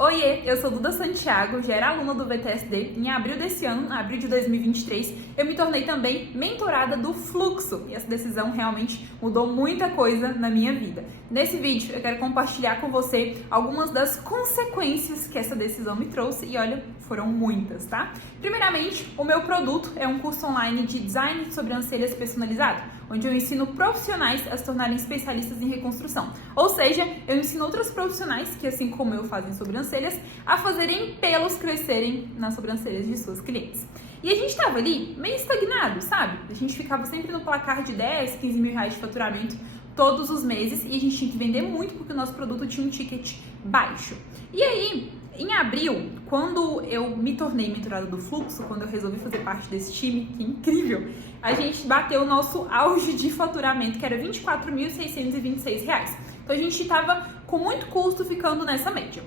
Oiê, eu sou Duda Santiago, já era aluna do VTSD. Em abril desse ano, abril de 2023, eu me tornei também mentorada do Fluxo. E essa decisão realmente mudou muita coisa na minha vida. Nesse vídeo, eu quero compartilhar com você algumas das consequências que essa decisão me trouxe. E olha, foram muitas, tá? Primeiramente, o meu produto é um curso online de design de sobrancelhas personalizado, onde eu ensino profissionais a se tornarem especialistas em reconstrução. Ou seja, eu ensino outros profissionais que, assim como eu, fazem sobrancelhas, a fazerem pelos crescerem nas sobrancelhas de suas clientes. E a gente tava ali meio estagnado, sabe? A gente ficava sempre no placar de 10, 15 mil reais de faturamento todos os meses e a gente tinha que vender muito porque o nosso produto tinha um ticket baixo. E aí, em abril, quando eu me tornei mentorada do Fluxo, quando eu resolvi fazer parte desse time, que incrível, a gente bateu o nosso auge de faturamento, que era R$ 24.626. Então a gente estava com muito custo ficando nessa média.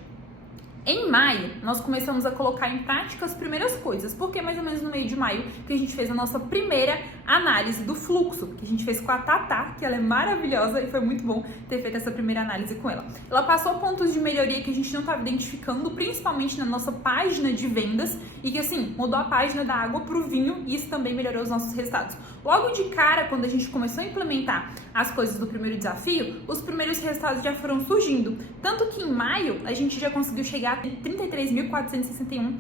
Em maio, nós começamos a colocar em prática as primeiras coisas, porque mais ou menos no meio de maio que a gente fez a nossa primeira análise do fluxo, que a gente fez com a Tatá, que ela é maravilhosa e foi muito bom ter feito essa primeira análise com ela. Ela passou pontos de melhoria que a gente não estava identificando, principalmente na nossa página de vendas, e que assim, mudou a página da água para o vinho e isso também melhorou os nossos resultados. Logo de cara, quando a gente começou a implementar as coisas do primeiro desafio, os primeiros resultados já foram surgindo. Tanto que em maio, a gente já conseguiu chegar a R$ 33.461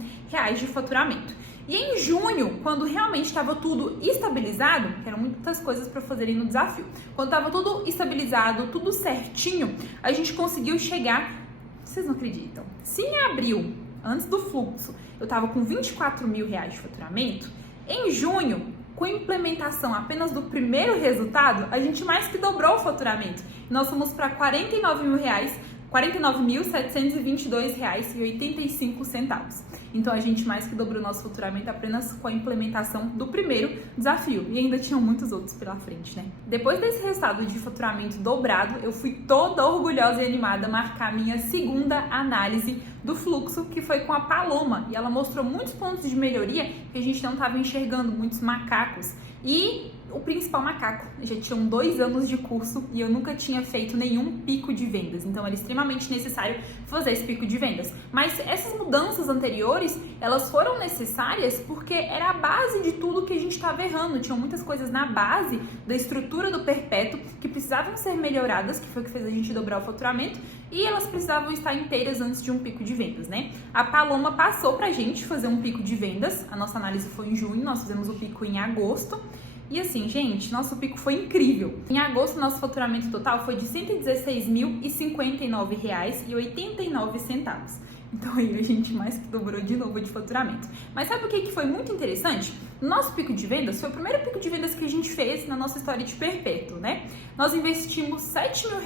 de faturamento. E em junho, quando realmente estava tudo estabilizado, que eram muitas coisas para fazerem no desafio, quando estava tudo estabilizado, tudo certinho, a gente conseguiu chegar, vocês não acreditam, se em abril, antes do fluxo, eu estava com R$ 24 mil de faturamento, em junho, com implementação apenas do primeiro resultado, a gente mais que dobrou o faturamento. Nós fomos para R$ 49.722,85. Então a gente mais que dobrou o nosso faturamento apenas com a implementação do primeiro desafio. E ainda tinham muitos outros pela frente, né? Depois desse resultado de faturamento dobrado, eu fui toda orgulhosa e animada a marcar minha segunda análise do fluxo, que foi com a Paloma. E ela mostrou muitos pontos de melhoria que a gente não estava enxergando, muitos macacos. E o principal macaco, já tinham 2 anos de curso e eu nunca tinha feito nenhum pico de vendas, então era extremamente necessário fazer esse pico de vendas. Mas essas mudanças anteriores, elas foram necessárias porque era a base de tudo que a gente estava errando. Tinham muitas coisas na base da estrutura do perpétuo que precisavam ser melhoradas, que foi o que fez a gente dobrar o faturamento, e elas precisavam estar inteiras antes de um pico de vendas, né? A Paloma passou pra gente fazer um pico de vendas, a nossa análise foi em junho, nós fizemos o pico em agosto. E assim, gente, nosso pico foi incrível. Em agosto, nosso faturamento total foi de R$ 116.059,89. Então aí a gente mais que dobrou de novo de faturamento. Mas sabe o que foi muito interessante? O nosso pico de vendas foi o primeiro pico de vendas que a gente fez na nossa história de perpétuo, né? Nós investimos R$ 7 mil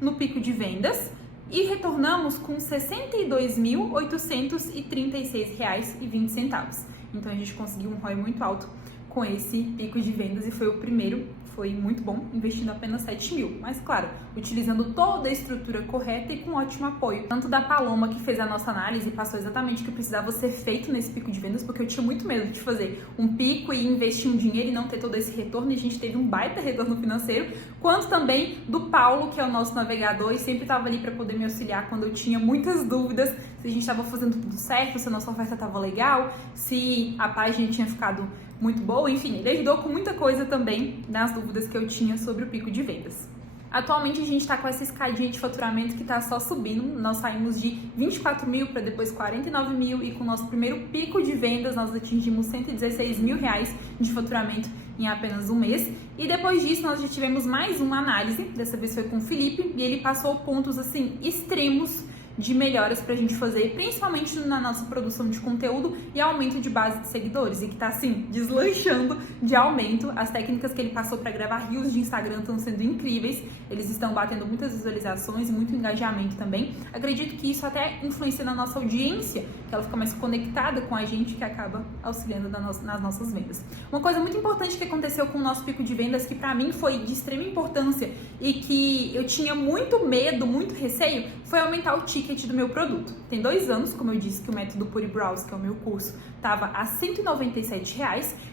no pico de vendas e retornamos com R$ 62.836,20. Então a gente conseguiu um ROI muito alto com esse pico de vendas e foi o primeiro, foi muito bom, investindo apenas 7 mil, mas claro, utilizando toda a estrutura correta e com ótimo apoio, tanto da Paloma, que fez a nossa análise e passou exatamente o que precisava ser feito nesse pico de vendas, porque eu tinha muito medo de fazer um pico e investir um dinheiro e não ter todo esse retorno, e a gente teve um baita retorno financeiro, quanto também do Paulo, que é o nosso navegador e sempre estava ali para poder me auxiliar quando eu tinha muitas dúvidas, se a gente estava fazendo tudo certo, se a nossa oferta estava legal, se a página tinha ficado muito boa, enfim, ele ajudou com muita coisa também nas dúvidas que eu tinha sobre o pico de vendas. Atualmente a gente está com essa escadinha de faturamento que está só subindo, nós saímos de 24 mil para depois 49 mil e com o nosso primeiro pico de vendas nós atingimos 116 mil reais de faturamento em apenas um mês e depois disso nós já tivemos mais uma análise, dessa vez foi com o Felipe e ele passou pontos assim extremos de melhoras pra gente fazer, principalmente na nossa produção de conteúdo e aumento de base de seguidores, e que tá assim, deslanchando de aumento. As técnicas que ele passou para gravar reels de Instagram estão sendo incríveis, eles estão batendo muitas visualizações, muito engajamento também. Acredito que isso até influencia na nossa audiência, que ela fica mais conectada com a gente, que acaba auxiliando nas nossas vendas. Uma coisa muito importante que aconteceu com o nosso pico de vendas, que pra mim foi de extrema importância e que eu tinha muito medo, muito receio, foi aumentar o ticket do meu produto. Tem 2 anos, como eu disse, que o método Puri Browse, que é o meu curso, estava a R$ 197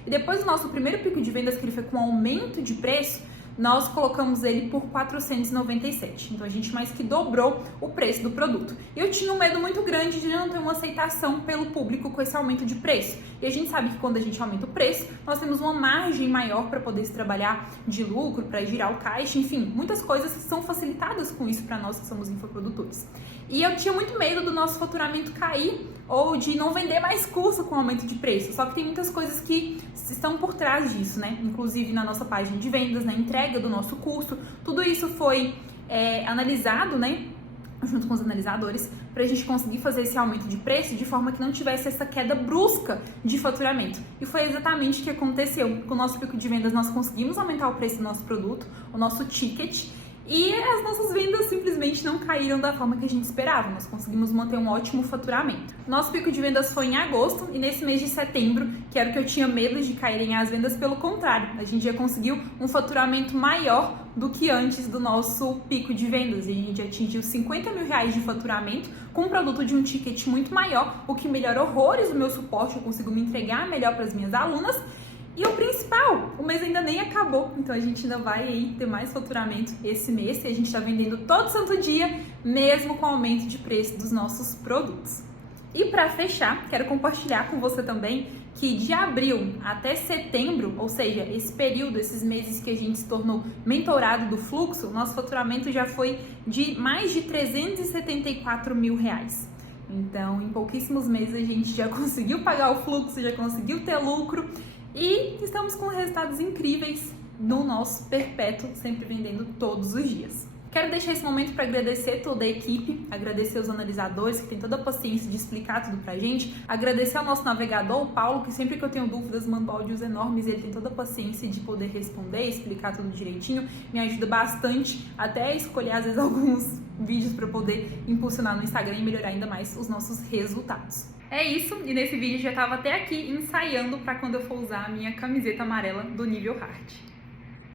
e depois do nosso primeiro pico de vendas, que ele foi com aumento de preço, nós colocamos ele por 497. Então a gente mais que dobrou o preço do produto. E eu tinha um medo muito grande de não ter uma aceitação pelo público com esse aumento de preço. E a gente sabe que quando a gente aumenta o preço, nós temos uma margem maior para poder se trabalhar de lucro, para girar o caixa, enfim, muitas coisas são facilitadas com isso para nós que somos infoprodutores. E eu tinha muito medo do nosso faturamento cair ou de não vender mais curso com aumento de preço. Só que tem muitas coisas que estão por trás disso, né? Inclusive na nossa página de vendas, na entrega do nosso curso. Tudo isso foi analisado, né? Junto com os analisadores, para a gente conseguir fazer esse aumento de preço de forma que não tivesse essa queda brusca de faturamento. E foi exatamente o que aconteceu. Com o nosso pico de vendas, nós conseguimos aumentar o preço do nosso produto, o nosso ticket, e as nossas vendas simplesmente não caíram da forma que a gente esperava. Nós conseguimos manter um ótimo faturamento. Nosso pico de vendas foi em agosto e nesse mês de setembro, que era o que eu tinha medo de caírem as vendas, pelo contrário, a gente já conseguiu um faturamento maior do que antes do nosso pico de vendas. E a gente atingiu R$50 mil de faturamento com um produto de um ticket muito maior, o que melhora horrores o meu suporte, eu consigo me entregar melhor para as minhas alunas. E o principal, o mês ainda nem acabou, então a gente ainda vai aí ter mais faturamento esse mês e a gente está vendendo todo santo dia, mesmo com o aumento de preço dos nossos produtos. E para fechar, quero compartilhar com você também que de abril até setembro, ou seja, esse período, esses meses que a gente se tornou mentorado do fluxo, nosso faturamento já foi de mais de R$374 mil. Então, em pouquíssimos meses a gente já conseguiu pagar o fluxo, já conseguiu ter lucro e estamos com resultados incríveis no nosso perpétuo, sempre vendendo todos os dias. Quero deixar esse momento para agradecer toda a equipe, agradecer os analisadores que têm toda a paciência de explicar tudo pra gente, agradecer ao nosso navegador, o Paulo, que sempre que eu tenho dúvidas manda áudios enormes e ele tem toda a paciência de poder responder, explicar tudo direitinho, me ajuda bastante até a escolher às vezes alguns vídeos para poder impulsionar no Instagram e melhorar ainda mais os nossos resultados. É isso, e nesse vídeo já estava até aqui ensaiando para quando eu for usar a minha camiseta amarela do nível hard.